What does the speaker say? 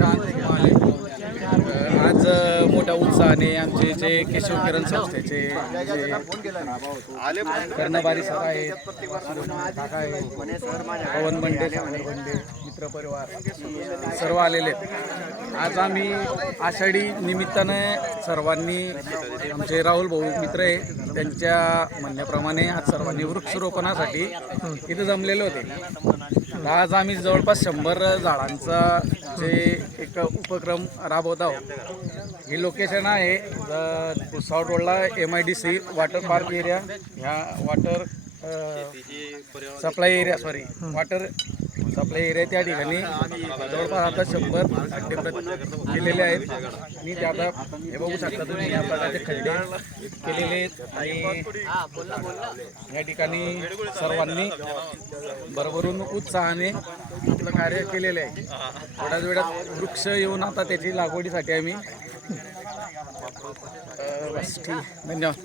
शांत आले. आज मोठ्या उत्साहाने आमचे जे केशव किरण संस्थेचे जे कर्णबारी सर आहेत, काका आहेत, पवन बंडे, सागर बंडे, मित्रपरिवार सर्व आलेले आहेत. आज आम्ही आषाढी निमित्तानं सर्वांनी आमचे राहुल भाऊ मित्र आहे त्यांच्या म्हणण्याप्रमाणे आज सर्वांनी वृक्षारोपणासाठी इथं जमलेले होते. आज आम्ही जवळपास 100 झाडांचा जे एक उपक्रम राबवत आहोत. हे लोकेशन आहे भुसावळ रोडला MIDC वॉटर पार्क एरिया, ह्या वॉटर सप्लाय एरिया त्या ठिकाणी जवळपास आता 100 खड्डे केलेले आहेत. आणि ते आता हे बघू शकता तुम्ही या प्रकारचे खड्डे केलेले आहेत. आणि या ठिकाणी सर्वांनी भरभरून उत्साहाने आपलं कार्य केलेलं आहे. थोड्याच वेळात वृक्ष येऊन आता त्याची लागवडीसाठी आम्ही बस ठीक, धन्यवाद.